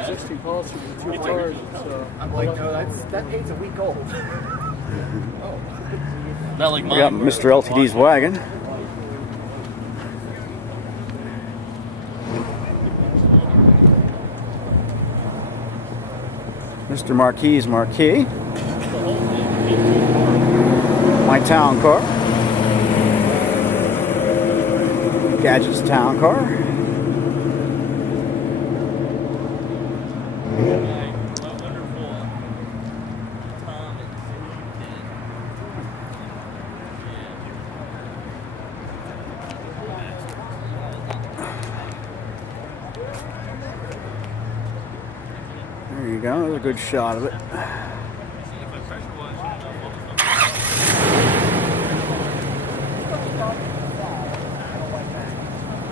existing policy with 2 cars. I'm like, no, that paint's a week old. Not like mine. We got Mr. LTD's wagon. Mr. Marquis' Marquis. My town car. Gadget's town car. There you go, there's a good shot of it.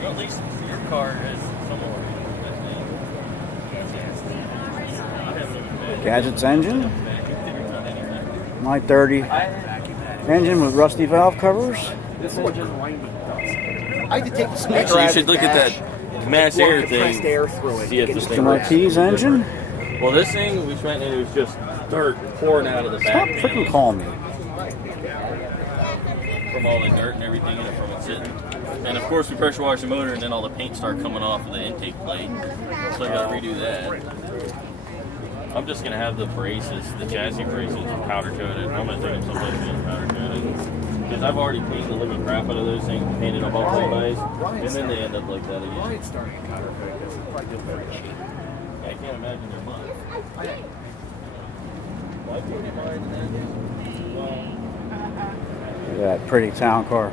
Well, at least your car is somewhere. Gadget's engine. My 30 engine with rusty valve covers. This engine winding dust. I had to take the speaker Actually, you out should of the look at dash, that mass air compressed thing. air through it. See if this Mr. thing works. Marquis' engine. Well, this thing we went and it was just dirt pouring out of the Stop back freaking calling me. from all the dirt and everything in it from it sitting. And of course, we pressure wash the motor, and then all the paint started coming off of the intake plate. So I got to redo that. I'm just gonna have the braces, the chassis braces, powder coated. I'm gonna take them someplace and get them powder coated because I've already cleaned the living crap out of those things, painted them all so nice, and then they end up like that again. Ryan's starting to powder coat this. It's probably very cheap. I can't imagine they're mine. Look at that pretty town car.